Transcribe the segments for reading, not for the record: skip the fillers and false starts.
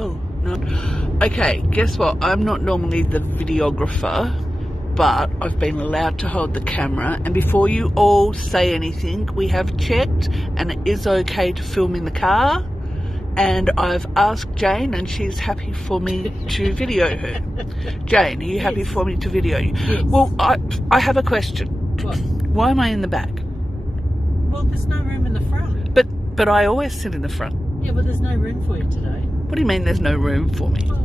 Oh, no. Okay, guess what? I'm not normally the videographer, but I've been allowed to hold the camera. And before you all say anything, we have checked and it is okay to film in the car. And I've asked Jane and she's happy for me to video her. Jane, are you happy for me to video you? Yes. Well, I have a question. What? Why am I in the back? Well, there's no room in the front. But I always sit in the front. Yeah, but there's no room for you today. What do you mean there's no room for me? Well,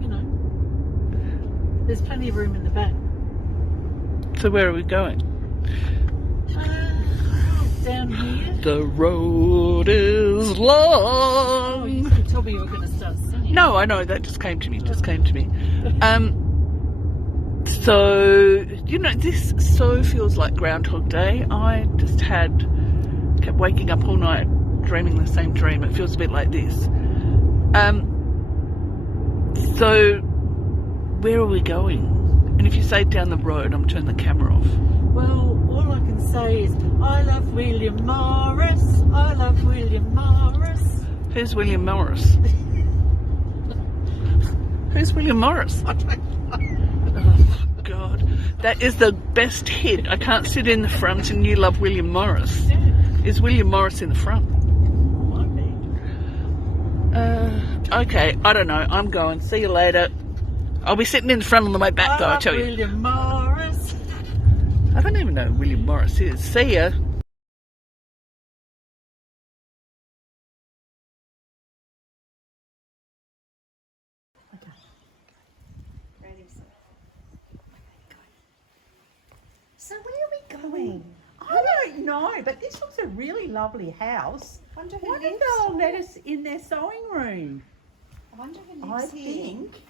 you know, there's plenty of room in the back. So where are we going? Down here. The road is Oh, you long. told me you were going to start singing. No, I know, that just came to me, So, you know, this so feels like Groundhog Day. I just kept waking up all night dreaming the same dream. It feels a bit like this. So, where are we going? And if you say down the road, I'm turning the camera off. Well, all I can say is, I love William Morris. I love William Morris. Who's William Morris? Who's William Morris? I don't know. Oh, God. That is the best hit. I can't sit in the front and you love William Morris. Yeah, Is William Morris in the front? might be. Okay, I don't know. I'm going. See you later. I'll be sitting in the front on the way back, though, I tell you. William Morris. I don't even know who William Morris is. See ya. So where are we going? I don't know, but this looks a really lovely house. Wonder who Why don't lives. they let us in their sewing room? I wonder who I lives here. think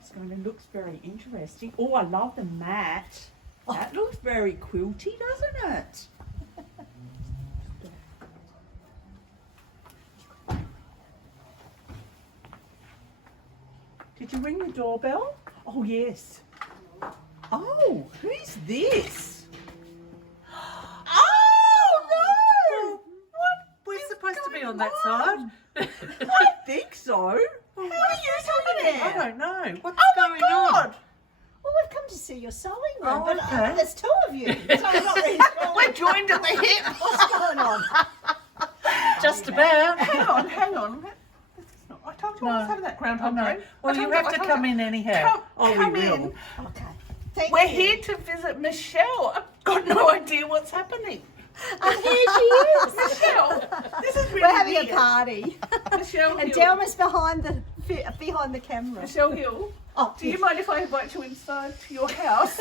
it's going to look very interesting. Oh, I love the mat. That looks very quilty, doesn't it? Did you ring the doorbell? Oh, yes. Oh, who's this? Oh, no! What? We're supposed to be going on that side. I think so. How are you doing it? I don't know. What's Oh my going on? God! Well, we've come to see your sewing room, Oh, but okay. there's two of you, so I'm not really sure We're joined at the hip. what's going on. Just about. Hang on. This is not, I told you I was having that I Groundhog know. Day. Well, you have to come in anyhow. Come we will. in. Okay. Thank We're you. here to visit Michelle. I've got no idea what's happening. Here she is. Michelle, this is really We're having weird. a party. Michelle And Hill. Delma's behind the camera. Michelle Hill. Oh, Do you mind if I invite you inside to your house?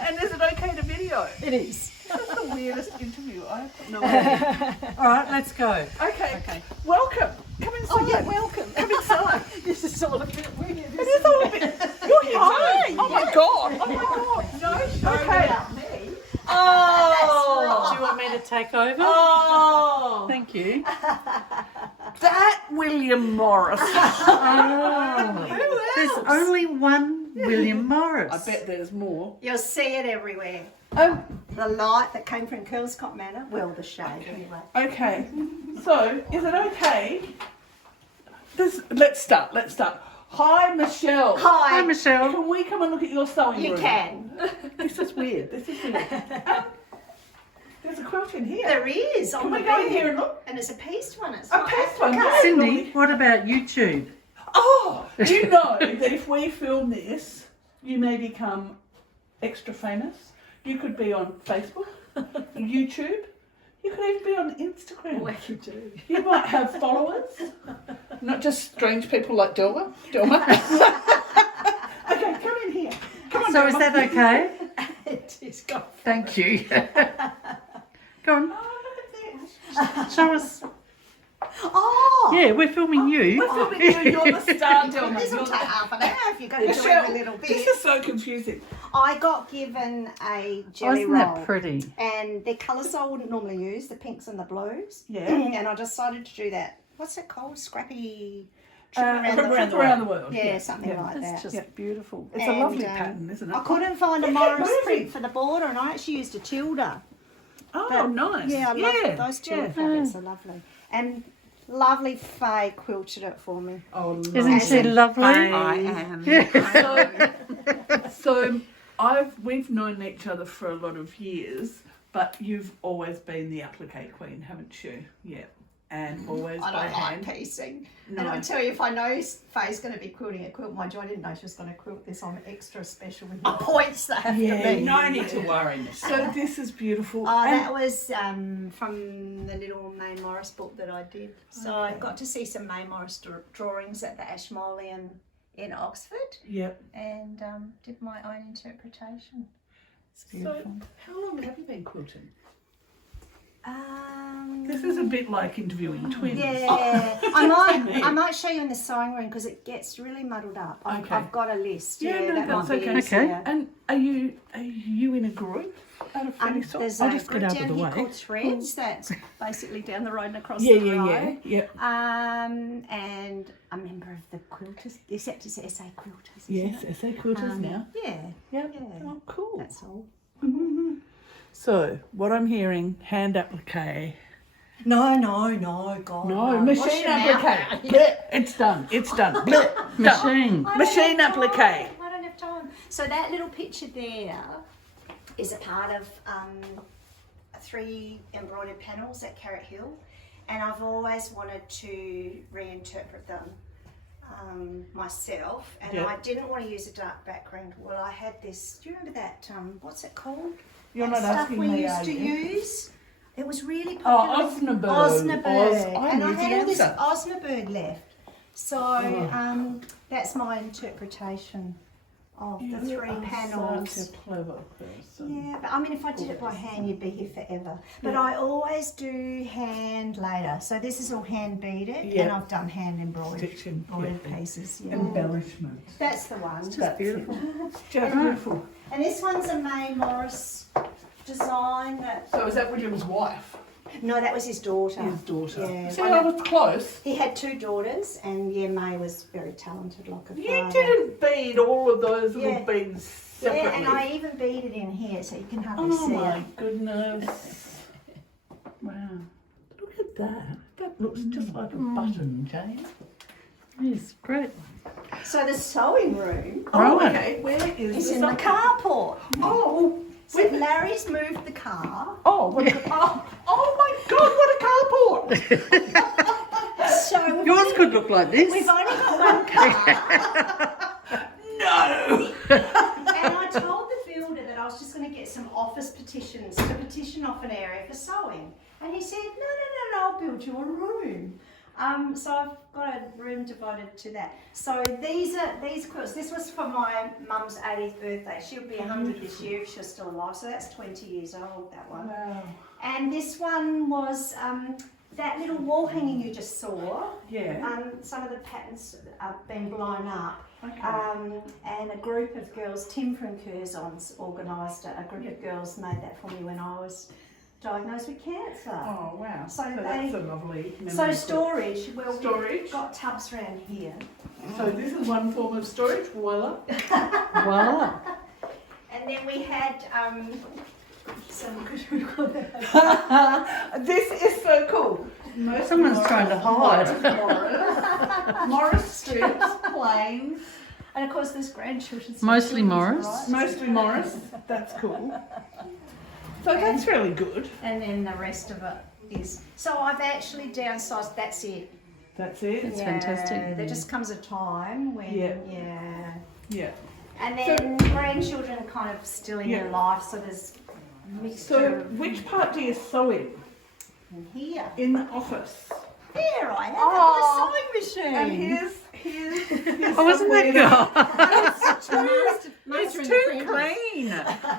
And is it okay to video? It is. This is the weirdest interview. I've got no idea. All right, let's go. Okay. Welcome. Come inside. Oh, yeah, welcome. Come inside. This is all a bit weird. It is all a bit. You're here Hi, too. Oh my yes. God. Oh my God. No showing about me. Do you want me to take over? Oh. Thank you. That William Morris. There's only one William Morris. I bet there's more. You'll see it everywhere. The light that came from Kilscott Manor, well, the shade anyway. Okay. So, is it okay? Let's start. Hi, Michelle. Hi, Hi, Michelle. Can we come and look at your sewing you room? can. This is weird. There's a quilt in here. There is. Can we go in here and look? And it's a pieced one. It's A not pieced one, applique. yeah. Cindy, what about YouTube? Oh, you know that if we film this, you may become extra famous. You could be on Facebook, YouTube. You could even be on Instagram. Well, you do. You might have followers, not just strange people like Delma. Okay, come in here. Come on, So is Delma. that okay? It is gone. Thank you. Go on, Oh, look at this. show us. Oh! Yeah, we're filming you. We're filming you. You're the star, Delma. This will You're take the- half an hour if you're going to do Michelle, it a little this bit. is so confusing. I got given a jelly Isn't roll. that pretty? And they're colours I wouldn't normally use, the pinks and the blues. Yeah. And I decided to do that. What's it called? Scrappy trip Trip around the world. Yeah, something Yeah. like It's that. just beautiful. It's a And, lovely pattern, isn't it? I couldn't find a Keep Morris moving. print for the border, and I actually used a Tilda. Oh, But- nice. Yeah, I love those Tilda fabrics are lovely. And lovely Faye quilted it for me. Oh, Isn't she lovely? I am. So we've known each other for a lot of years, but you've always been the applique queen, haven't you? Yeah. And always I by don't like hand. piecing. No. And I tell you, if I know Faye's going to be quilting a quilt, mind you, I didn't know she was going to quilt this on extra special with the points that have to be. No need to worry. So this is beautiful. Oh, And- that was from the little May Morris book that I did. So I got to see some May Morris drawings at the Ashmolean in Oxford, Yep. and did my own interpretation. So how long have you been quilting? Um, This is a bit like interviewing twins. Yeah, I might show you in the sewing room because it gets really muddled up. Okay. I've got a list. Yeah, no, that that's might be okay. easier. And are you in a group out of Fanny Sock? There's I'll a just get group out of down the here way. called Threads that's basically down the road and across Yeah, the road. yeah. And a member of the quilters, except it's SA quilters. Yes, isn't SA quilters it? now. Yeah, Yep. yeah. Oh, cool. That's all. So, what I'm hearing, hand applique. No, God. No, machine applique. Blech, it's done. Blech, done. Machine. Machine applique. I don't have time. So that little picture there is a part of 3 embroidered panels at Carrot Hill, and I've always wanted to reinterpret them myself, and Yeah. I didn't want to use a dark background. Well, I had this. Do you remember that? What's it called? You're That not stuff asking we me, used are to you? use. It was really Oh, popular. Osnaburg. I And I knew the had all this answer. Osnaburg left. So that's my interpretation of the 3 panels. Such a clever person. Yeah, but I mean, if I did it by hand, you'd be here forever. But I always do hand later. So this is all hand beaded, Yeah. and I've done hand embroidered Yeah. pieces. Yeah. Embellishments. That's the one. That's beautiful. Just beautiful. And this one's a May Morris design. So is that William's wife? No, that was his daughter. His daughter. Yeah. See, I was close. He had 2 daughters, and yeah, May was very talented, like a father. You didn't bead all of those little Yeah. beads separately. Yeah, and I even beaded in here, so you can hardly Oh see my it. goodness. Wow. Look at that. That looks just like a button, Jane. Yes, great. So the sewing room Oh, Right. okay. Where is is the in the sock- carport. Oh, So Larry's moved the car. oh, what a, oh my God, what a carport! So Yours could look like we've this. only got one car. No! And I told the builder that I was just going to get some office petitions to petition off an area for sewing. And he said, no, I'll build you a room. So I've got a room devoted to that. So these quilts. This was for my mum's 80th birthday. She'll be 100 this year if she's still alive. So that's 20 years old, that one. Wow. And this one was that little wall hanging you just saw. Yeah. Some of the patterns have been blown up. Okay. And a group of girls, Tim from Curzon's organised it. A group of girls made that for me when I was diagnosed with cancer. Oh, wow. So that's they- a lovely memory. So storage, well, Storage. we've got tubs around here. So this is one form of storage. Voila. Voila. And then we had some This is so cool. Someone's trying to hide. Morris strips, plain, and of course there's grandchildren's. Mostly Morris. mostly Morris. That's cool. So that's really good. And then the rest of it is. So I've actually downsized. That's it. That's it. That's fantastic. There just comes a time when, Yeah. Yeah. And then grandchildren kind of still in your life, so there's mixture So of which part do you sew in? here. In the office. There I have Oh. my sewing And machine. here's Oh, wasn't that good? It's too clean.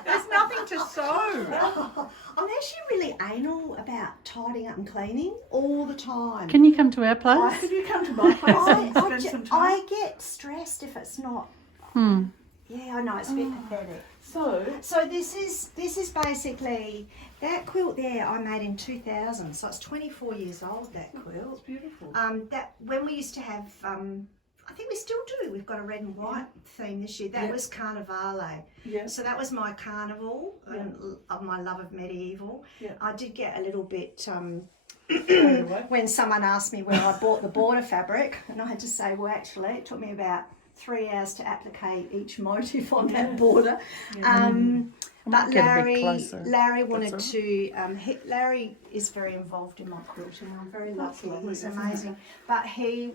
There's nothing to sew. I'm actually really anal about tidying up and cleaning all the time. Can you come to our place? Could you come to my place and spend some time? I get stressed if it's not. Yeah, I know, it's a bit pathetic. So So this is basically that quilt there I made in 2000, so it's 24 years old, that it's quilt. beautiful. That when we used to have I think we still do. We've got a red and white theme this year. That was Carnivale. Yeah. So that was my carnival of my love of medieval. Yeah. I did get a little bit when someone asked me where I bought the border fabric, and I had to say, well, actually, it took me about 3 hours to applicate each motif on that border. But get a bit Larry closer. wanted to. Larry is very involved in my quilting. I'm very lucky. He's amazing. But he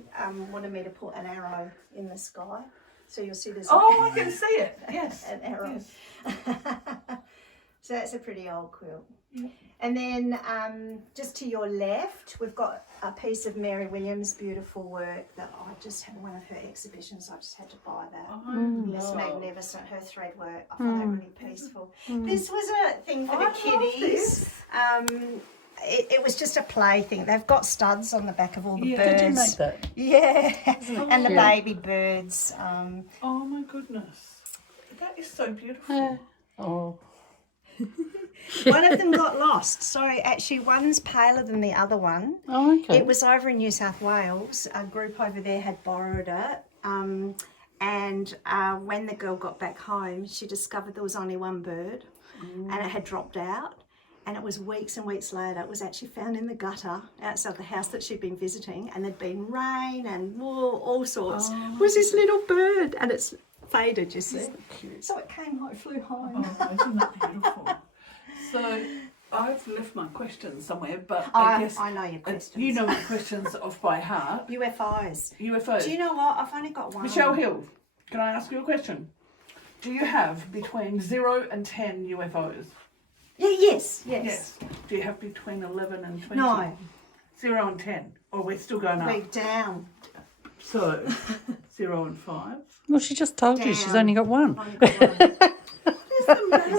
wanted me to put an arrow in the sky, so you'll see there's. Oh, I can see it. Yes, an arrow. Yes. So that's a pretty old quilt. And then just to your left, we've got a piece of Mary Williams' beautiful work that I just had one of her exhibitions. I just had to buy that. It's magnificent. Her thread work. I find that really peaceful. This was a thing for the kiddies. It was just a play thing. They've got studs on the back of all the birds. Did you make that? Yeah, and the baby birds. Oh my goodness, that is so beautiful. Oh. One of them got lost. Sorry, actually, one's paler than the other one. Oh, okay. It was over in New South Wales. A group over there had borrowed it. And when the girl got back home, she discovered there was only one bird and it had dropped out. And it was weeks and weeks later, it was actually found in the gutter outside the house that she'd been visiting, and there'd been rain and all sorts. It was this little bird, and it's faded, you see. So it came home, flew home. Oh, isn't that beautiful? So I've left my questions somewhere, but I guess I know your questions. you know my questions off by heart. UFOs. UFOs. Do you know what? I've only got one. Michele Hill, can I ask you a question? Do you have between 0 and 10 UFOs? Yeah, yes. Do you have between 11 and 20? No. 0 and 10. Or we're still going up. Big down. So 0 and 5. Well, she just told you she's Down. only got one.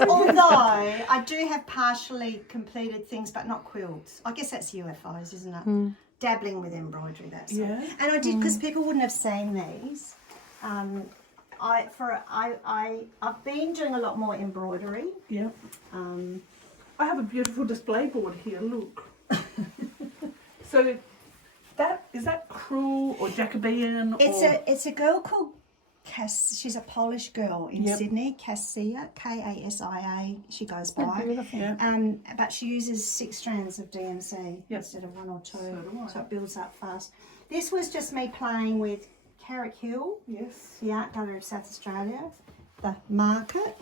Although I do have partially completed things, but not quilts. I guess that's UFOs, isn't it? Dabbling with embroidery, that's it. Yeah. And I did, because people wouldn't have seen these. I've been doing a lot more embroidery. Yeah. I have a beautiful display board here, look. So is that Cruel or Jacobean? It's a girl called Cass. She's a Polish girl in Sydney, Kasia, Kasia. She goes by. Yeah. But she uses 6 strands of DMC instead of 1 or 2, so it builds up fast. This was just me playing with Carrick Hill, Yes. the Art Gallery of South Australia, the market,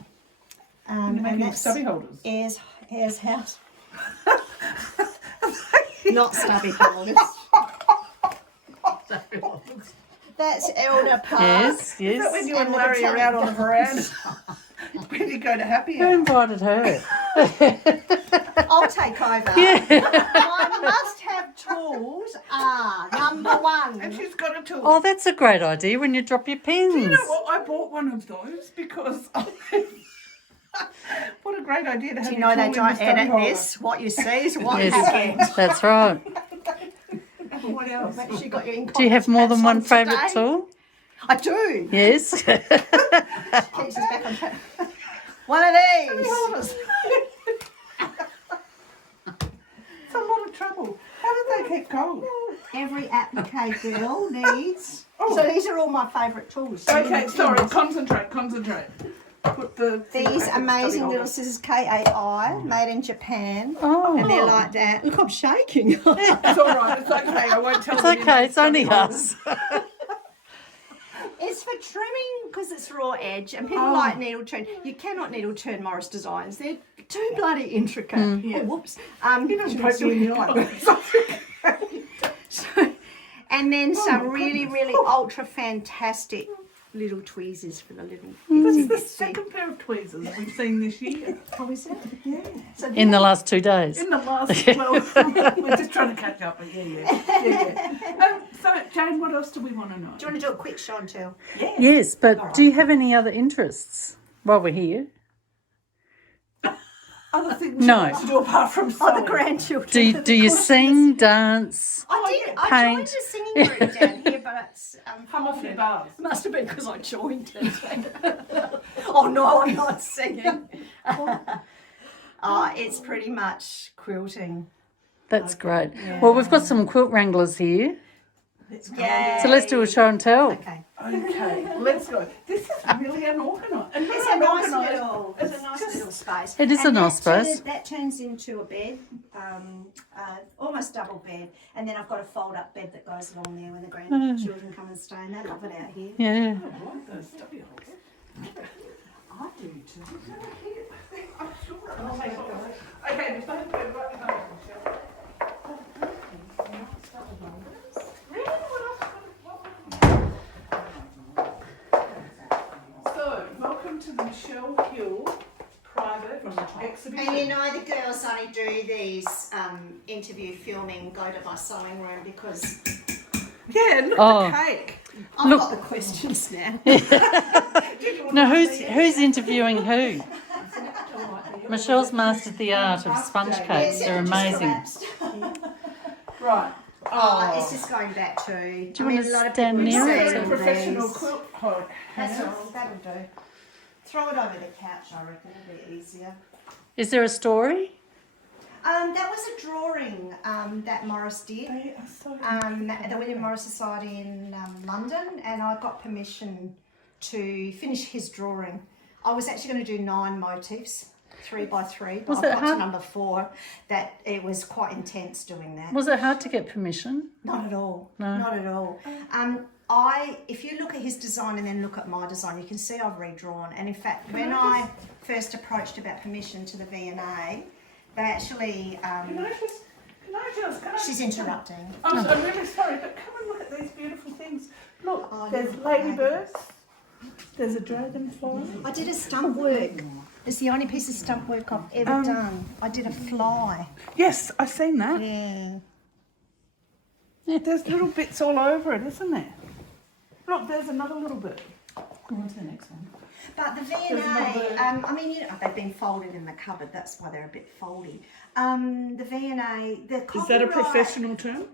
You're making that's stubby holders. Ayers House. Not stubby holders. That's Elder Park. Yes, Is that when you and Larry are out on the veranda? When you go to Happy Who Hour? invited her? I'll take over. My must-have tools are number 1. And she's got a tool. Oh, that's a great idea when you drop your pins. You know what? I bought one of those because what a great idea to have. Do you know they don't edit this? What you see is what happened. Yes, that's right. What else? Make sure you got your Do you have more than one favourite today. tool? I do. Yes. Keeps us back on track. One of these. It's a lot of trouble. How did they keep going? Every applique girl needs. So these are all my favourite tools. Okay, sorry. Concentrate. Put These amazing little scissors, KAI, made in Japan. Oh. And they're like that. Look, I'm shaking. It's all right. It's okay. I won't tell It's them. okay, it's only us. It's for trimming because it's raw edge, and people like needle turn. You cannot needle turn Morris designs. They're too bloody intricate. Oh, whoops. He doesn't poke you in the eye. And then some really, really ultra fantastic little tweezers for the little. This is the second pair of tweezers we've seen this year. Oh, is it? Yeah. So In the last 2 days. In the last, well, we're just trying to catch up, but yeah. So, Jane, what else do we want to know? do you want to do a quick show and tell? Yes, but do you have any other interests while we're here? Other things No. you like to do apart from Oh, sewing? the grandchildren. Do you sing, dance? I paint? joined a singing group down here, but it's Come off your bars. must have been because I joined it. Oh no, I'm not singing. It's pretty much quilting. That's great. Well, we've got some quilt wranglers here. Let's go. Yay. So let's do a show and tell. Okay. Okay, let's go. This is really unorganised. It's a nice little space. It is a nice space. That turns into a bed, almost double bed, and then I've got a fold-up bed that goes along there when the grandchildren come and stay, and they love it out here. Yeah. I like those stubby holes. I do too. I'm sure. Oh my God. Okay, just don't put it right behind Michelle. Really? So, welcome to the Michele Hill private exhibition. And you know the girls only do these interview filming, go to my sewing room because Yeah, look at the cake. I've got the questions now. Now who's interviewing who? Michelle's mastered the art of sponge cakes. They're amazing. Right. Oh, it's just going back to. Do you want to stand near It's it? a professional quilt That's hanger. all. That'll do. Throw it over the couch. I reckon it'll be easier. Is there a story? That was a drawing that Morris did. They are so At the William Morris Society in London, and I got permission to finish his drawing. I was actually going to do 9 motifs, 3 by 3, but Was I it got to hard? number 4. That it was quite intense doing that. Was it hard to get permission? Not at all. No. Not at all. If you look at his design and then look at my design, you can see I've redrawn. And in fact, when I first approached about permission to the V&A, they actually. Can I just? She's interrupting. I'm really sorry, but come and look at these beautiful things. Look, Oh, there's look at ladybirds. There's a dragonfly. I did a stump work. It's the only piece of stump work I've ever done. I did a fly. Yes, I've seen that. Yeah. There's little bits all over it, isn't there? Look, there's another little bit. Go on to the next one. But the There's V&A, another- I mean, you know, they've been folded in the cupboard. That's why they're a bit foldy. The V&A, the copyright. Is that a professional term?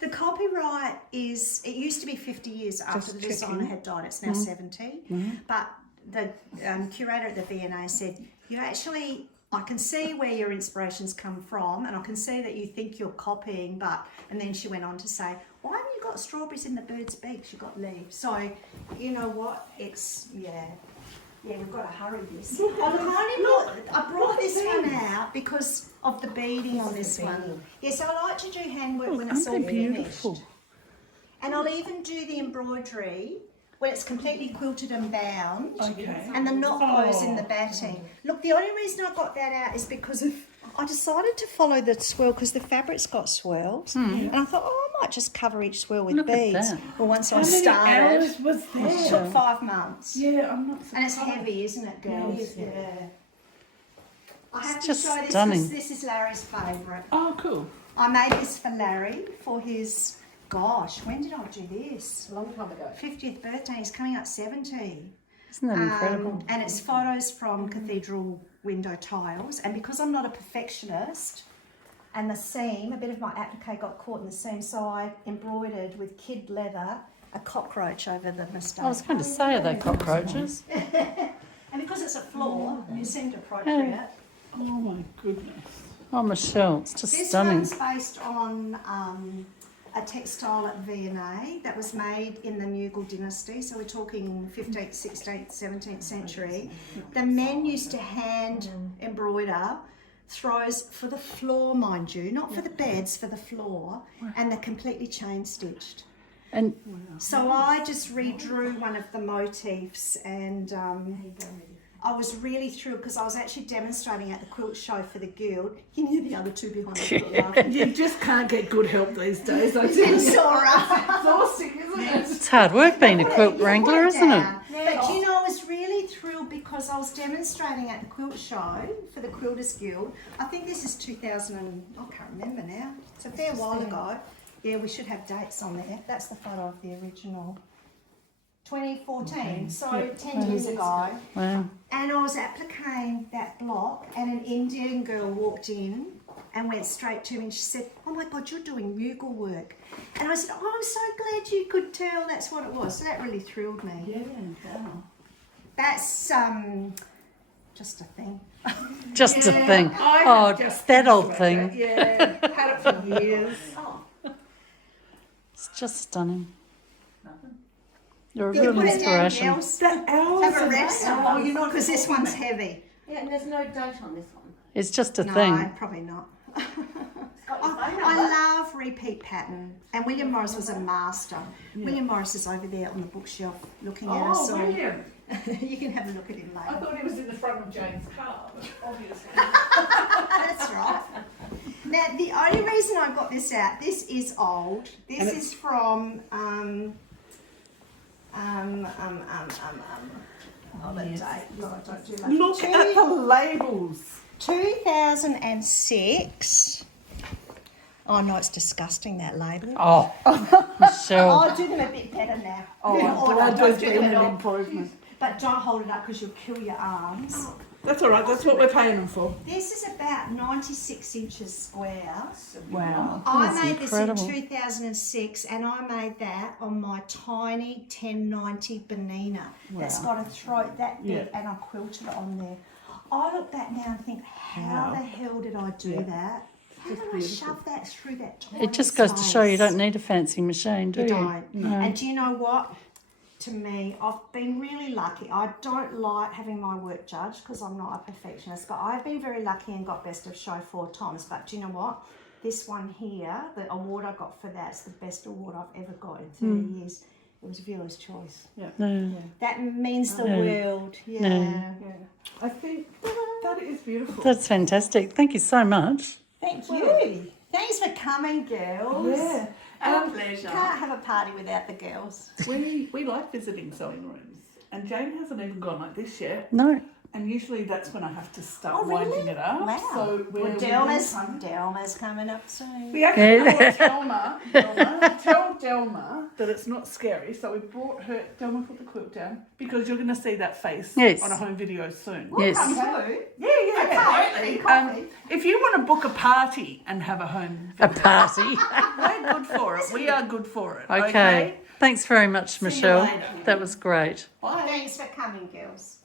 The copyright is, it used to be 50 years after Just the checking. designer had died. It's now 70. But the curator at the V&A said, you actually, I can see where your inspirations come from, and I can see that you think you're copying, but, and then she went on to say, why haven't you got strawberries in the bird's beak? She got leaves. So, you know what, it's, yeah, we've got to hurry this. I brought this one out because of the beading on this one. Yes, I like to do handwork when it's all Aren't they finished. beautiful? And I'll even do the embroidery when it's completely quilted and bound. Okay. And the knot goes in the batting. Look, the only reason I got that out is because of I decided to follow the swirl because the fabric's got swirls. And I thought, oh, I might just cover each swirl with Look at beads. that. Well, once I How many started, hours was it there? took 5 months. Yeah, I'm not And it's surprised. heavy, isn't it, girls? Yeah. I have It's to just show this. stunning. This is Larry's favourite. Oh, cool. I made this for Larry for his, gosh, when did I do this? A long time ago. 50th birthday. He's coming up 70. Isn't that incredible? And it's photos from cathedral window tiles. And because I'm not a perfectionist, and the seam, a bit of my applique got caught in the seam, so I embroidered with kid leather a cockroach over the mistake. I was going to say, are they cockroaches? And because it's a floor, it seemed appropriate. Oh my goodness. Oh, Michelle, it's just This stunning. one's based on a textile at V&A that was made in the Mughal dynasty, so we're talking 15th, 16th, 17th century. The men used to hand embroider throws for the floor, mind you, not for the beds, for the floor, and they're completely chain stitched. And So I just redrew one of the motifs, and I was really thrilled because I was actually demonstrating at the quilt show for the guild. You knew the other two behind the quilt laughing. You just can't get good help these days, I tell And you. Sora. Exhausting, isn't it? it's hard work being a quilt wrangler, isn't it? But you know, I was really thrilled because I was demonstrating at the quilt show for the Quilters Guild. I think this is 2000 and I can't remember now. It's a fair while ago. Yeah, we should have dates on there. That's the photo of the original. 2014, so 10 years ago. Wow. And I was appliquing that block, and an Indian girl walked in and went straight to me, and she said, oh my God, you're doing Mughal work. And I said, oh, I'm so glad you could tell that's what it was. So that really thrilled me. Yeah, wow. That's just a thing. Just a thing. I Oh, have just that old like thing. that. Yeah, had it for years. just stunning. Nothing. You're a real inspiration. That hours Have a and rest. hours. Oh, you're not, because this one's heavy. Yeah, and there's no date on this one. It's just a No, thing. probably not. It's got your phone number. I love repeat pattern, and William Morris was a master. William Morris is over there on the bookshelf looking at us. Oh, all. William. You can have a look at him I later. thought he was in the front of Jane's car, but obviously. That's right. Now, the only reason I got this out, this is old. This And is from the date. God, don't do that. Look at the labels. 2006. Oh no, it's disgusting, that label. Oh, Michelle. I'll do them a bit better now. Oh, no, that don't has do been them at an all. improvement. But don't hold it up because you'll kill your arms. That's all right. That's what we're paying them for. This is about 96 inches square. Wow. I That's made incredible. this in 2006 and I made that on my tiny 1090 Benina that's got a throat that big and I quilted it on there. I look back now and think, how the hell did I do that? How did I shove that through that tiny It just goes to show you space? don't need a fancy machine, do you? You don't. No. And do you know what? To me, I've been really lucky. I don't like having my work judged because I'm not a perfectionist, but I've been very lucky and got best of show 4 times. But do you know what? This one here, the award I got for that's the best award I've ever got in 30 years. It was viewer's choice. No. That means the world. Yeah. Yeah. I think that is beautiful. That's fantastic. Thank you so much. Thank you. Thanks for coming, girls. Yeah. Pleasure. Can't have a party without the girls. We like visiting sewing rooms. And Jane hasn't even gone like this yet. No. And usually that's when I have to start Oh, really? winding it up. Wow. So we're Well, Delma's coming up soon. We actually brought Delma, tell Delma that it's not scary. So we brought her, Delma, put the quilt down because you're going to see that face Yes. on a home video soon. Yes. Yeah. If you want to book a party and have a home A video, party. we're good for it. We are good for it. Okay. Thanks very much, you Michelle. later. That was great. Bye. Thanks for coming, girls.